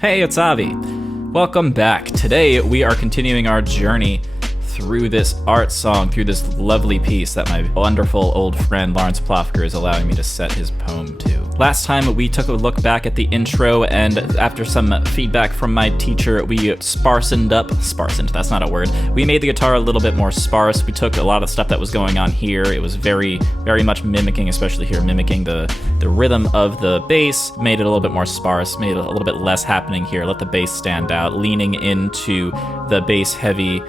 Hey, it's Avi. Welcome back. Today we are continuing our journey through this art song, through this lovely piece that my wonderful old friend Lawrence Plofker is allowing me to set his poem to. Last time we took a look back at the intro, and after some feedback from my teacher, we sparsoned, that's not a word. We made the guitar a little bit more sparse. We took a lot of stuff that was going on here. It was very, very much mimicking, especially here, mimicking the rhythm of the bass, made it a little bit more sparse, made it a little bit less happening here, let the bass stand out, leaning into the bass heavy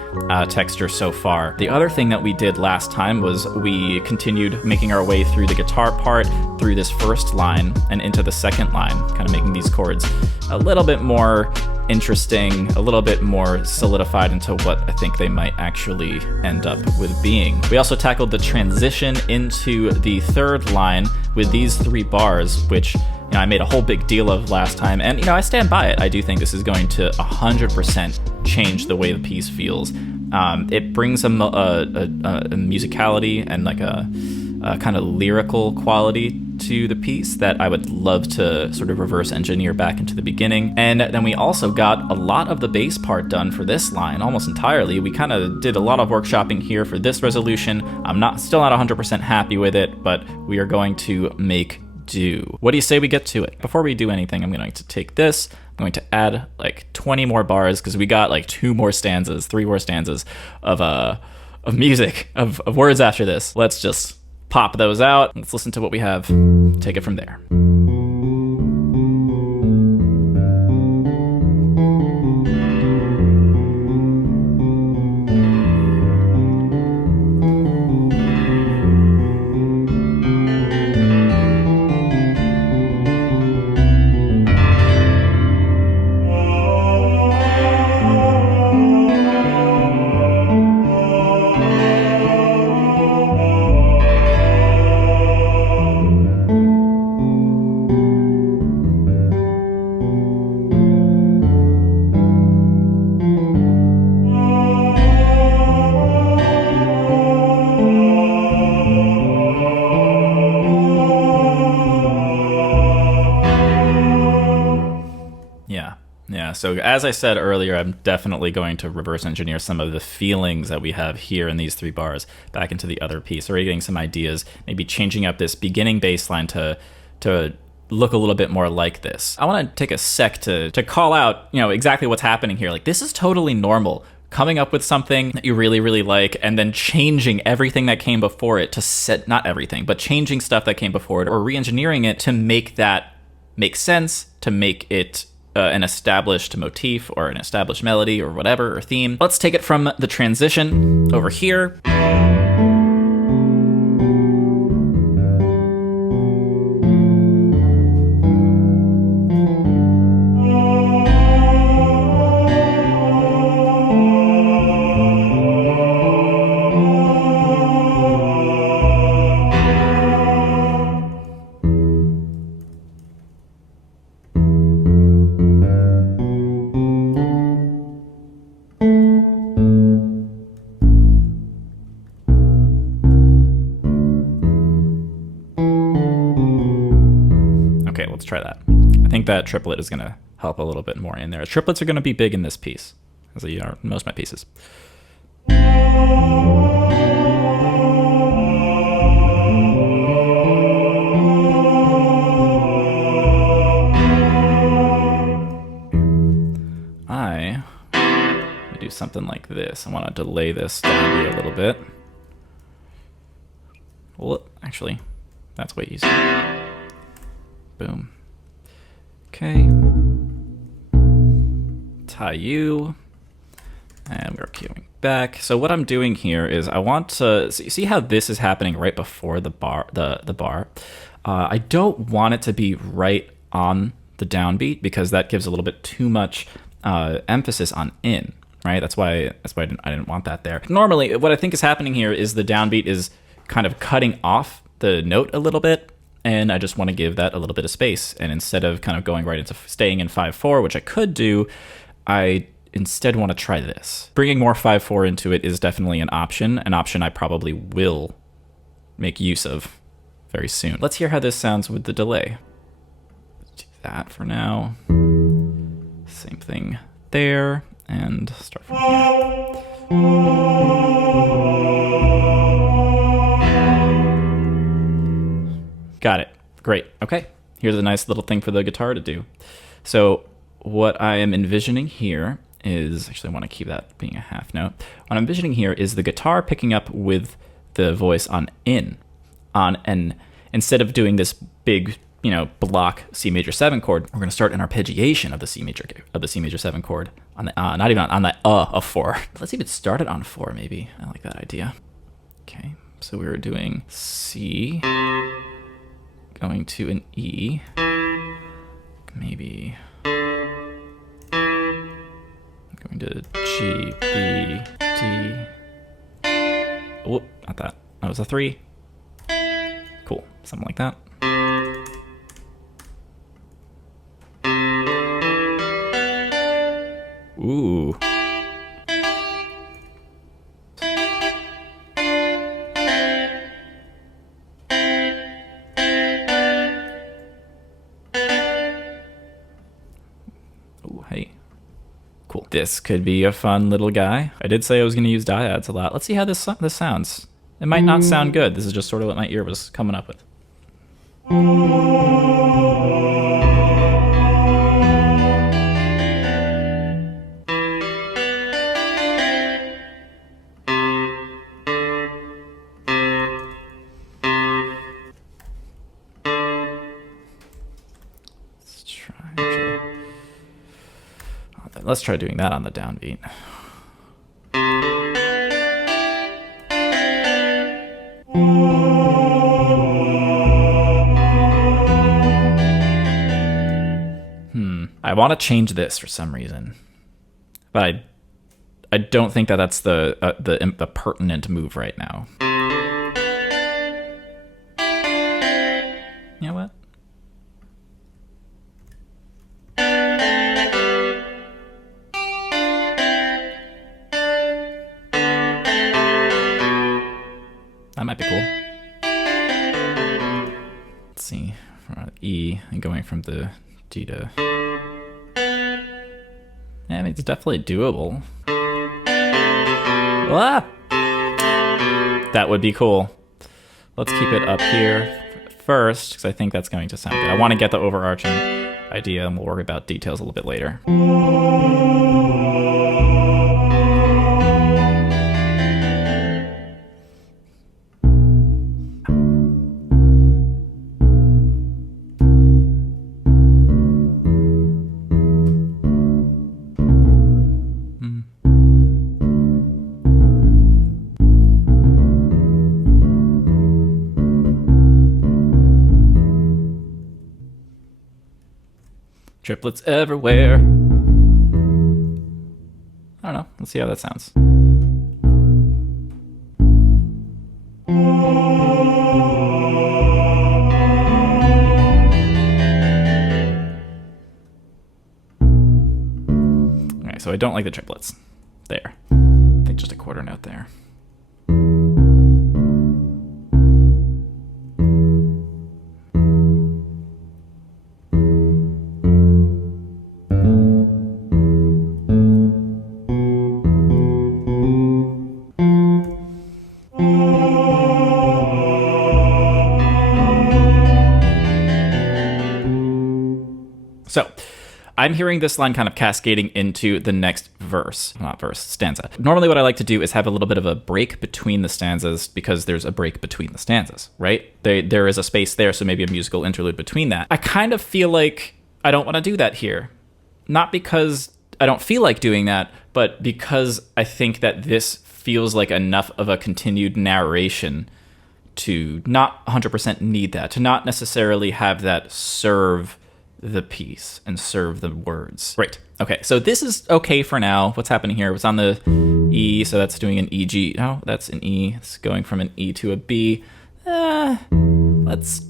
texture so far. The other thing that we did last time was we continued making our way through the guitar part, through this first line and into the second line, kind of making these chords a little bit more interesting, a little bit more solidified into what I think they might actually end up with being. We also tackled the transition into the third line with these 3 bars, which I made a whole big deal of last time, and I stand by it. I do think this is going to 100% change the way the piece feels. It brings a musicality and like a kind of lyrical quality to the piece that I would love to sort of reverse engineer back into the beginning. And then we also got a lot of the bass part done for this line, almost entirely. We kind of did a lot of workshopping here for this resolution. I'm still not 100% happy with it, but we are going to make do. What do you say we get to it? Before we do anything, I'm going to take this. I'm going to add like 20 more bars because we got like 3 more stanzas of music, of words after this. Let's just pop those out. Let's listen to what we have. Take it from there. So as I said earlier, I'm definitely going to reverse engineer some of the feelings that we have here in these 3 bars back into the other piece. Already getting some ideas, maybe changing up this beginning bass line to look a little bit more like this. I want to take a sec to call out, exactly what's happening here. Like, this is totally normal. Coming up with something that you really, really like, and then changing everything that came before it to set, not everything, but changing stuff that came before it, or re-engineering it to make that make sense, to make it an established motif or an established melody or whatever, or theme. Let's take it from the transition over here. Let's try that. I think that triplet is going to help a little bit more in there. Triplets are going to be big in this piece, as they are in most of my pieces. I do something like this. I want to delay this down a little bit. Well, actually, that's way easier. Boom. Okay. Tie you. And we're queuing back. So what I'm doing here is I want to see how this is happening right before the bar. The bar. I don't want it to be right on the downbeat because that gives a little bit too much emphasis on in. Right. That's why I didn't want that there. Normally, what I think is happening here is the downbeat is kind of cutting off the note a little bit. And I just want to give that a little bit of space. And instead of kind of going right into staying in 5/4, which I could do, I instead want to try this. Bringing more 5/4 into it is definitely an option I probably will make use of very soon. Let's hear how this sounds with the delay. Let's do that for now. Same thing there, and start from here. Got it. Great. Okay. Here's a nice little thing for the guitar to do. So what I am envisioning here is, actually I want to keep that being a half note. What I'm envisioning here is the guitar picking up with the voice on in, and instead of doing this big, block C major 7 chord, we're going to start an arpeggiation of the C major 7 chord on the not even on the of 4. Let's even start it on 4 maybe. I like that idea. Okay. So we were doing C, going to an E, maybe going to G, B, D. Whoop, not that. That was a 3. Cool, something like that. Ooh. Ooh, hey. Cool. This could be a fun little guy. I did say I was going to use dyads a lot. Let's see how this sounds. It might not sound good. This is just sort of what my ear was coming up with. Let's try doing that on the downbeat. I want to change this for some reason, but I don't think that that's the pertinent move right now. You know what? That might be cool. Let's see, from E and going from the D to. Yeah, I mean, it's definitely doable. Ah! That would be cool. Let's keep it up here first, because I think that's going to sound good. I want to get the overarching idea, and we'll worry about details a little bit later. Triplets everywhere. I don't know. Let's see how that sounds. Okay, so I don't like the triplets. There. I think just a quarter note there. So, I'm hearing this line kind of cascading into the next verse, not verse, stanza. Normally what I like to do is have a little bit of a break between the stanzas because there's a break between the stanzas, right? There is a space there, so maybe a musical interlude between that. I kind of feel like I don't want to do that here. Not because I don't feel like doing that, but because I think that this feels like enough of a continued narration to not 100% need that, to not necessarily have that serve the piece and serve the words. Right. Okay, so this is okay for now. What's happening here? It's on the E, so that's doing an E, G. No, that's an E. It's going from an E to a B. Let's...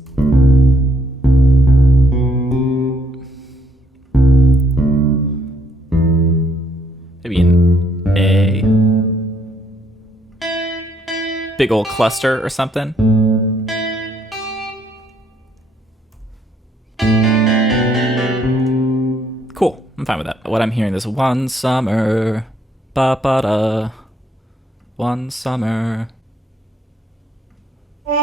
maybe an A. Big old cluster or something. Cool. I'm fine with that. What I'm hearing is one summer, ba ba da, one summer. Yeah.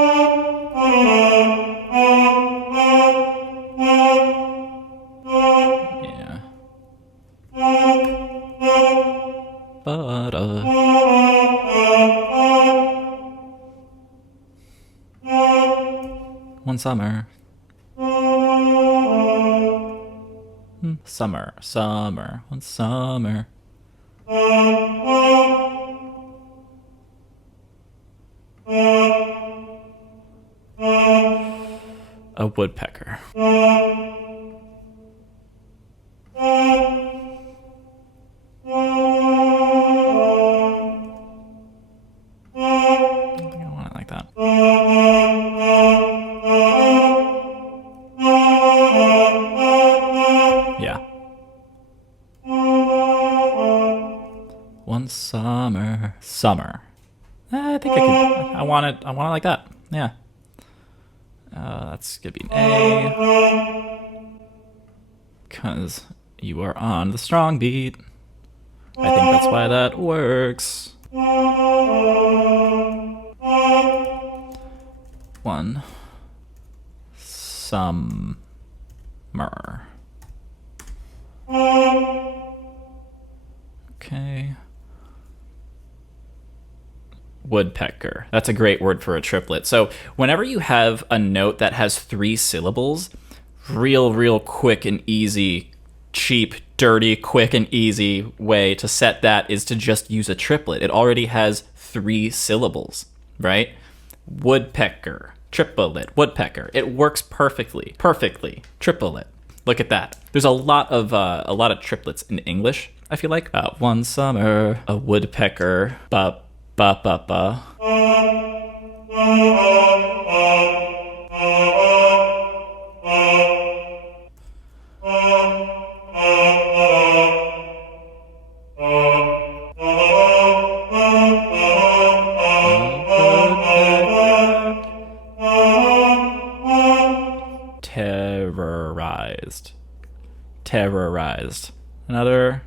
Ba da. One summer. Summer, summer, one summer. A woodpecker. I want it like that. Yeah. One summer. Summer. I think I could. I want it like that. Yeah. That's gonna be an A. Because you are on the strong beat. I think that's why that works. One summer. Okay. Woodpecker. That's a great word for a triplet. So whenever you have a note that has 3 syllables, real quick and easy, cheap, dirty, quick and easy way to set that is to just use a triplet. It already has 3 syllables, right? Woodpecker, triplet, woodpecker. It works perfectly. Triplet. Look at that. There's a lot of triplets in English, I feel like. One summer, a woodpecker, ba ba ba ba. Terrorized. Another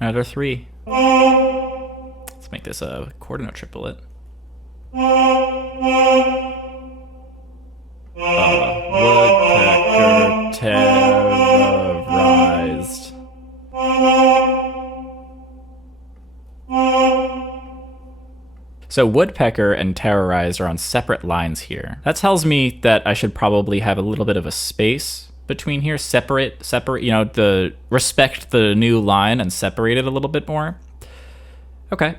3. Let's make this a quarter note triplet. Woodpecker terrorized. So woodpecker and terrorized are on separate lines here. That tells me that I should probably have a little bit of a space between here. Separate, respect the new line and separate it a little bit more. Okay.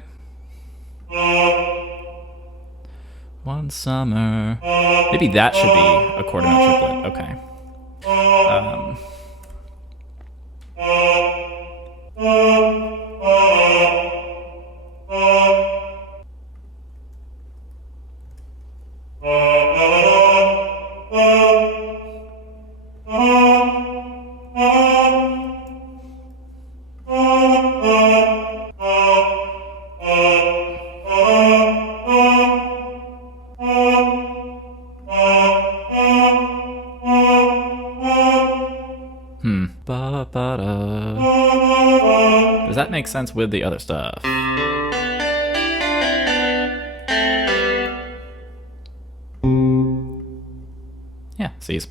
One summer. Maybe that should be a quarter note triplet. Okay. Does that make sense with the other stuff? Yeah, C's.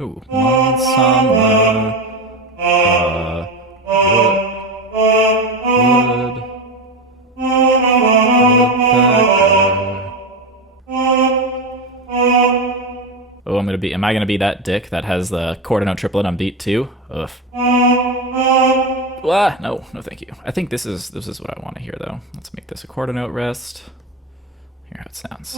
Ooh, one summer. Am I gonna be that dick that has the quarter note triplet on beat 2? Ugh. No, thank you. I think this is what I want to hear though. Let's make this a quarter note rest. Hear how it sounds.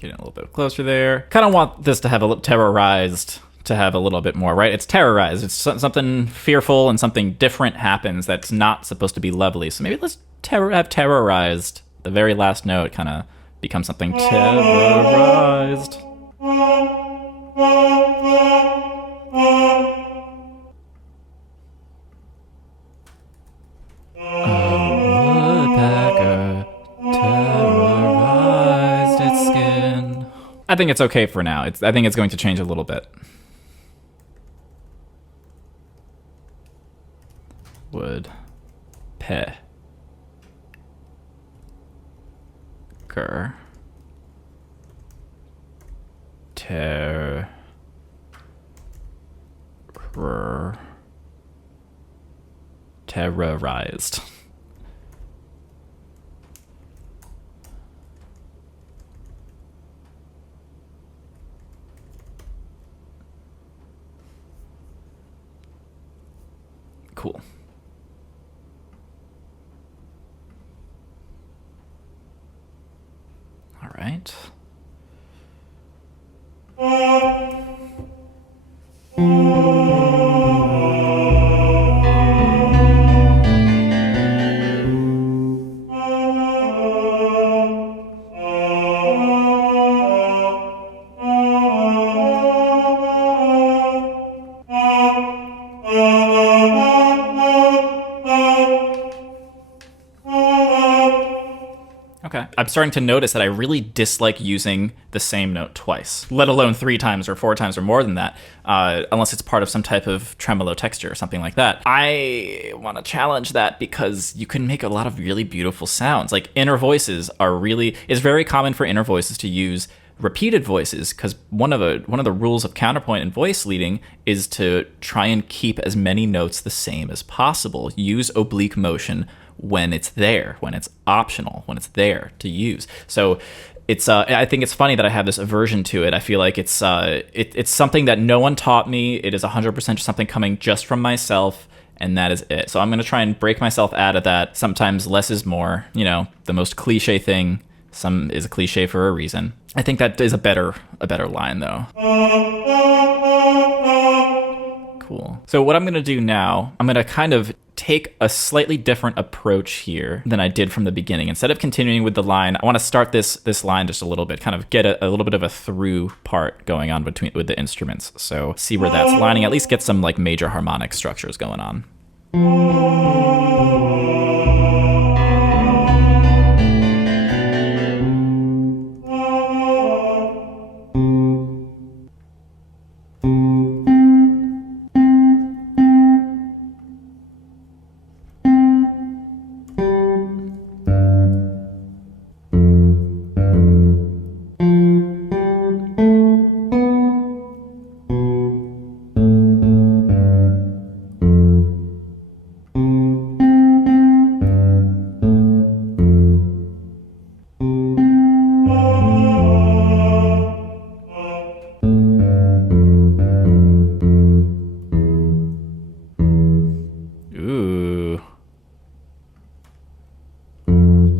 Getting a little bit closer there. Kind of want this to have a little terrorized, to have a little bit more, right? It's terrorized. It's something fearful and something different happens that's not supposed to be lovely. So maybe let's have terrorized. The very last note kind of becomes something terrorized. Terrorized its skin. I think it's okay for now. I think it's going to change a little bit. Would pecker terrorized. Cool. All right. Okay. I'm starting to notice that I really dislike using the same note twice, let alone 3 times or 4 times or more than that, unless it's part of some type of tremolo texture or something like that. I want to challenge that because you can make a lot of really beautiful sounds. Like inner voices it's very common for inner voices to use repeated voices, because one of the rules of counterpoint and voice leading is to try and keep as many notes the same as possible. Use oblique motion when it's there, when it's optional, when it's there to use. So it's I think it's funny that I have this aversion to it. I feel like it's something that no one taught me. It is 100% something coming just from myself, and that is it. So I'm going to try and break myself out of that. Sometimes less is more. You know, the most cliche thing is a cliche for a reason. I think that is a better line though. Cool. So what I'm going to do now, I'm going to kind of take a slightly different approach here than I did from the beginning. Instead of continuing with the line, I want to start this line just a little bit, kind of get a little bit of a through part going on with the instruments. So see where that's lining, at least get some like major harmonic structures going on.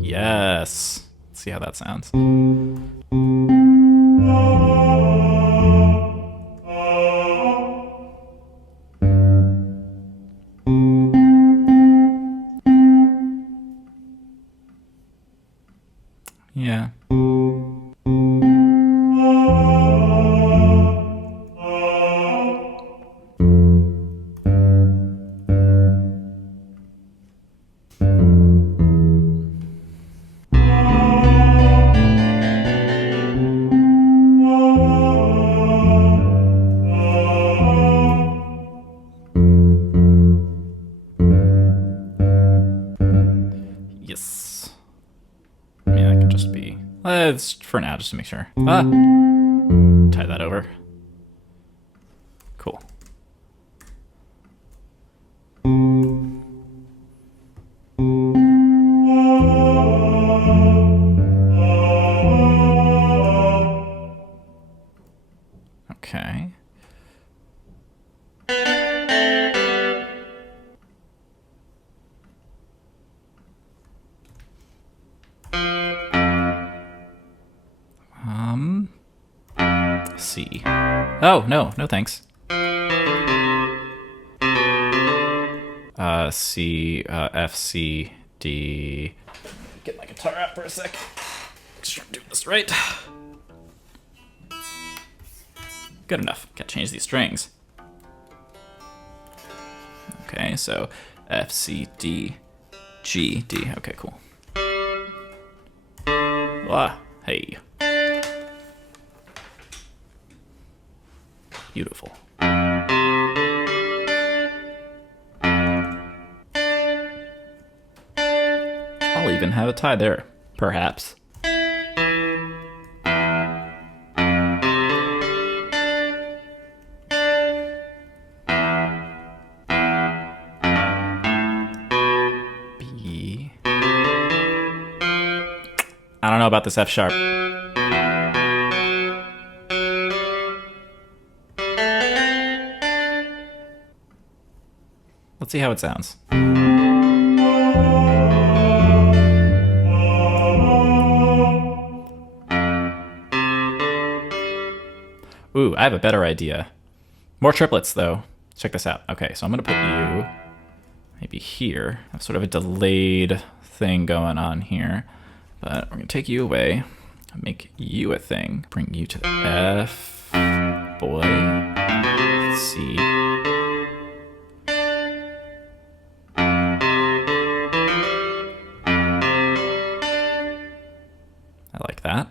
Yes. Let's see how that sounds. Yeah. Yes. I mean, that could just be... It's for now, just to make sure. Tie that over. Cool. Okay. C. Oh, no, no thanks. C, F, C, D. Get my guitar out for a sec. Make sure I'm doing this right. Good enough. Gotta change these strings. Okay, so F, C, D, G, D. Okay, cool. Ah, hey. Beautiful. I'll even have a tie there, perhaps. B. I don't know about this F sharp. Let's see how it sounds. Ooh, I have a better idea. More triplets, though. Check this out. Okay, so I'm going to put you maybe here. I have sort of a delayed thing going on here. But we're going to take you away, make you a thing, bring you to the F, boy, C. I like that.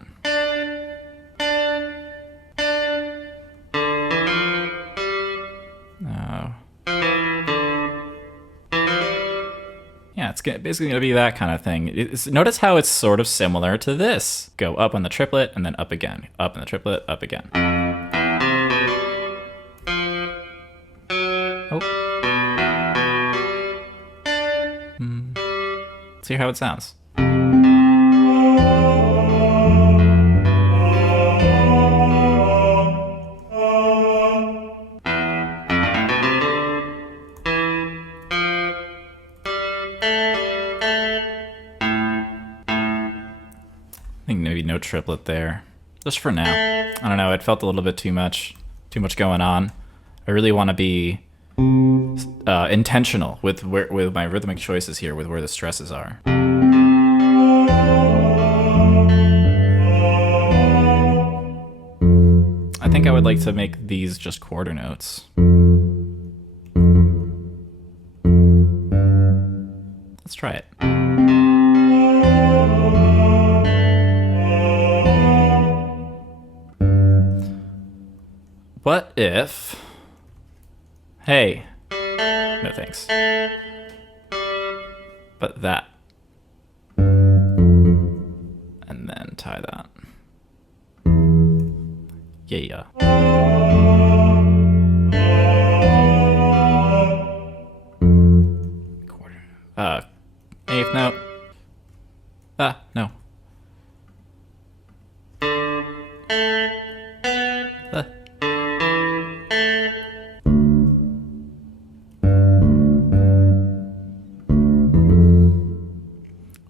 Yeah, it's basically going to be that kind of thing. Notice how it's sort of similar to this. Go up on the triplet and then up again. Up on the triplet, up again. Oh. See how it sounds. I think maybe no triplet there, just for now. I don't know, it felt a little bit too much going on. I really want to be intentional with my rhythmic choices here, with where the stresses are. I think I would like to make these just quarter notes. Let's try it. What if... Hey. No thanks. But that. And then tie that. Yeah. Quarter. Eighth note. No.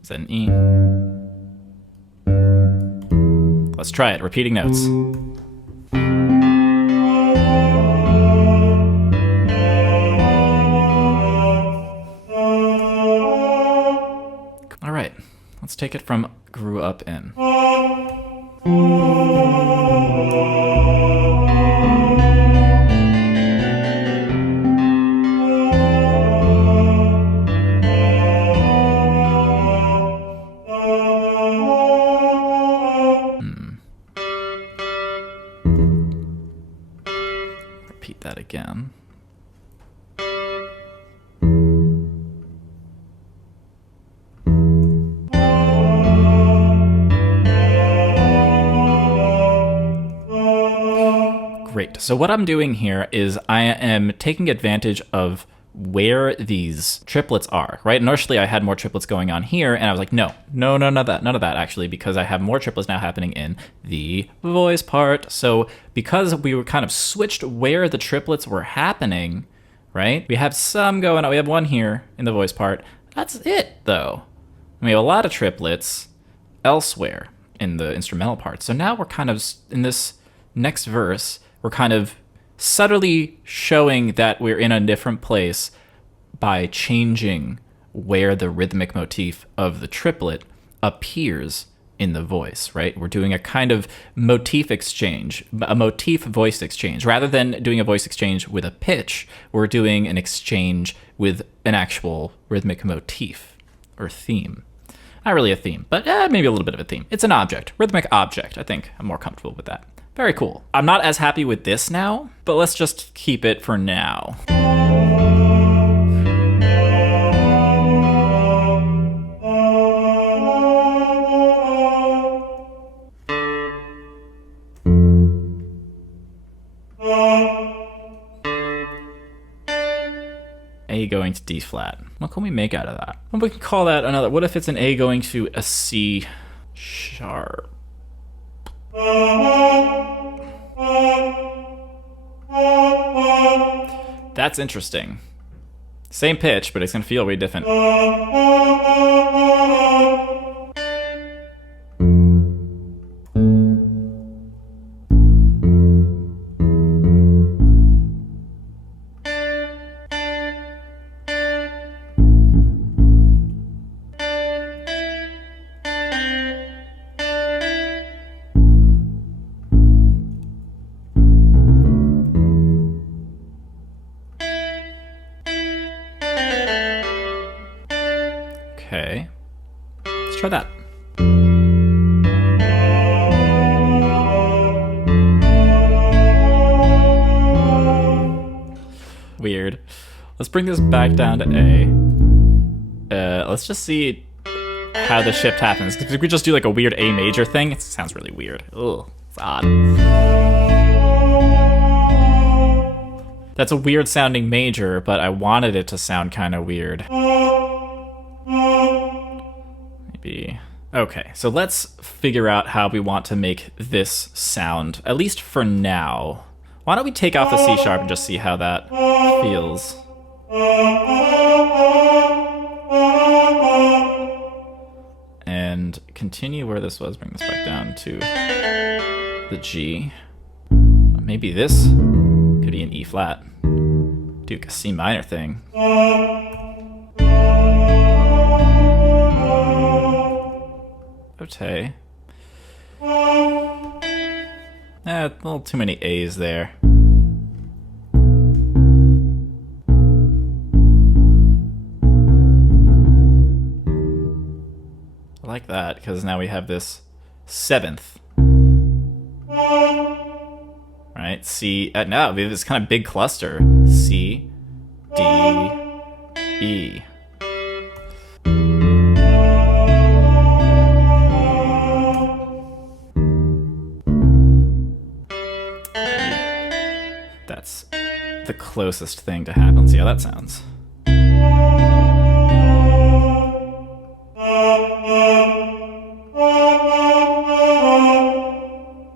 Is that an E? Let's try it. Repeating notes. All right. Let's take it from grew up in. Repeat that again. Great. So what I'm doing here is I am taking advantage of where these triplets are, right? Initially, I had more triplets going on here, and I was like, no, none of that actually, because I have more triplets now happening in the voice part. So because we were kind of switched where the triplets were happening, right? We have some going on. We have one here in the voice part. That's it, though. We have a lot of triplets elsewhere in the instrumental part. So now we're kind of in this next verse, we're kind of subtly showing that we're in a different place by changing where the rhythmic motif of the triplet appears in the voice, right? We're doing a kind of motif exchange, a motif voice exchange. Rather than doing a voice exchange with a pitch, we're doing an exchange with an actual rhythmic motif or theme. Not really a theme, but maybe a little bit of a theme. It's an object, rhythmic object. I think I'm more comfortable with that. Very cool. I'm not as happy with this now, but let's just keep it for now. A going to D flat. What can we make out of that? Well, we can call that another. What if it's an A going to a C sharp? That's interesting. Same pitch, but it's gonna feel way different. Okay, let's try that. Weird. Let's bring this back down to A. Let's just see how the shift happens. Could we just do like a weird A major thing? It sounds really weird. Ugh, it's odd. That's a weird sounding major, but I wanted it to sound kind of weird. Maybe. Okay, so let's figure out how we want to make this sound, at least for now. Why don't we take off the C sharp and just see how that feels? And continue where this was, bring this back down to the G. Maybe this could be an E flat. Do a C minor thing. Okay. A little too many A's there. I like that, because now we have this seventh. Right? C, no, we have this kind of big cluster. C, D, E. That's the closest thing to happen. Let's see how that sounds.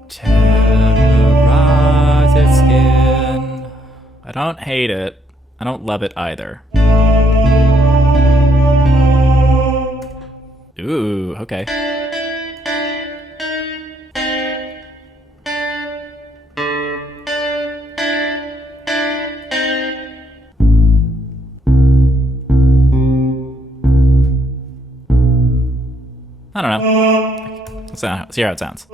Terrorize its skin. I don't hate it. I don't love it either. Ooh, okay. I don't know. Let's see how it sounds.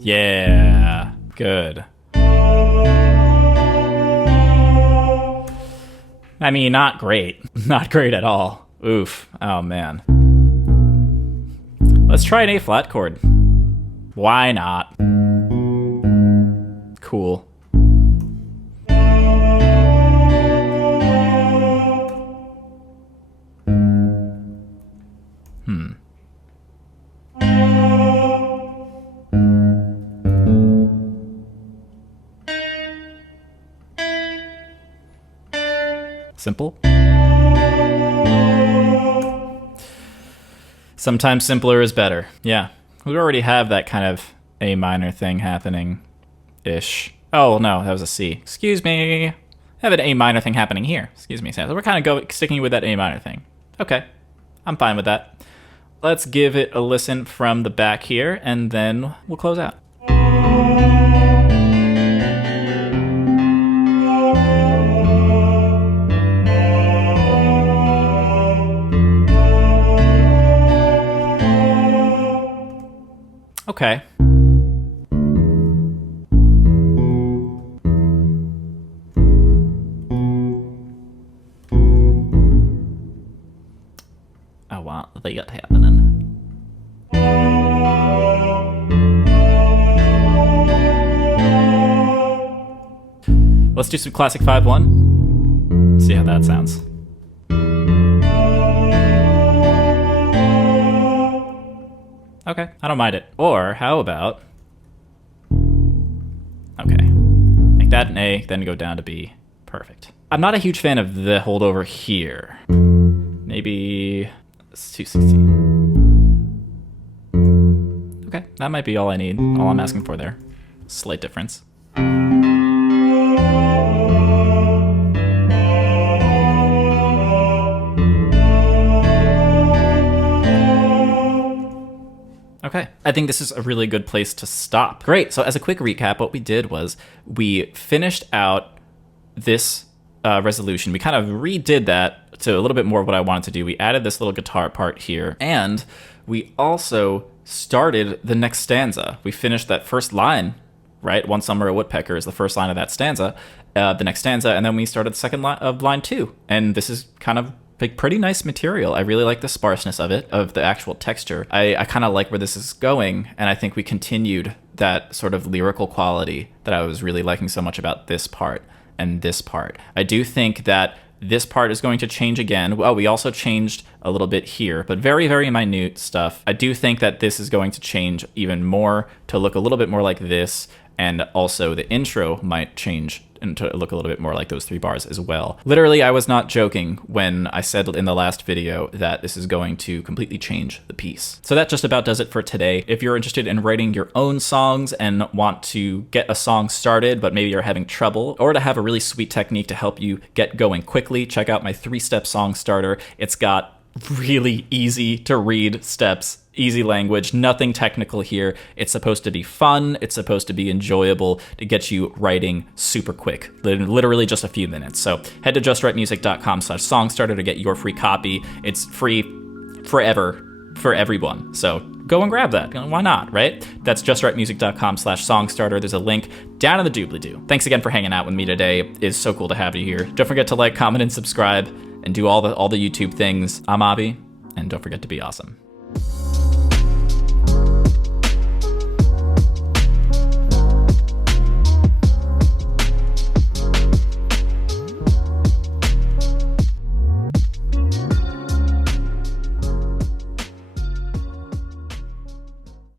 Yeah, good. I mean, not great. Not great at all. Oof. Oh, man. Let's try an A flat chord. Why not? Cool. Simple. Sometimes simpler is better. Yeah. We already have that kind of A minor thing happening-ish. Oh, no, that was a C. Excuse me. I have an A minor thing happening here. Excuse me. So we're kind of sticking with that A minor thing. Okay. I'm fine with that. Let's give it a listen from the back here, and then we'll close out. Okay. I want that happening. Let's do some classic 5-1. See how that sounds. Okay, I don't mind it. Or how about... Okay. Make that an A, then go down to B. Perfect. I'm not a huge fan of the holdover here. Maybe... it's 216. Okay, that might be all I need. All I'm asking for there. Slight difference. Okay, I think this is a really good place to stop. Great, so as a quick recap, what we did was we finished out this resolution. We kind of redid that to a little bit more of what I wanted to do. We added this little guitar part here, and we also started the next stanza. We finished that first line, right? One Summer a Woodpecker is the first line of that stanza, the next stanza, and then we started the second line of line 2. And this is kind of like pretty nice material. I really like the sparseness of it, of the actual texture. I kind of like where this is going, and I think we continued that sort of lyrical quality that I was really liking so much about this part and this part. I do think that this part is going to change again. Well, we also changed a little bit here, but very, very minute stuff. I do think that this is going to change even more to look a little bit more like this, and also the intro might change and to look a little bit more like those 3 bars as well. Literally, I was not joking when I said in the last video that this is going to completely change the piece. So that just about does it for today. If you're interested in writing your own songs and want to get a song started, but maybe you're having trouble, or to have a really sweet technique to help you get going quickly, check out my 3-step song starter. It's got really easy to read steps, easy language, nothing technical here. It's supposed to be fun. It's supposed to be enjoyable to get you writing super quick, literally just a few minutes. So head to justwritemusic.com/songstarter to get your free copy. It's free forever for everyone. So go and grab that. Why not, right? That's justwritemusic.com/songstarter. There's a link down in the doobly-doo. Thanks again for hanging out with me today. It's so cool to have you here. Don't forget to like, comment, and subscribe, and do all the YouTube things. I'm Avi, and don't forget to be awesome.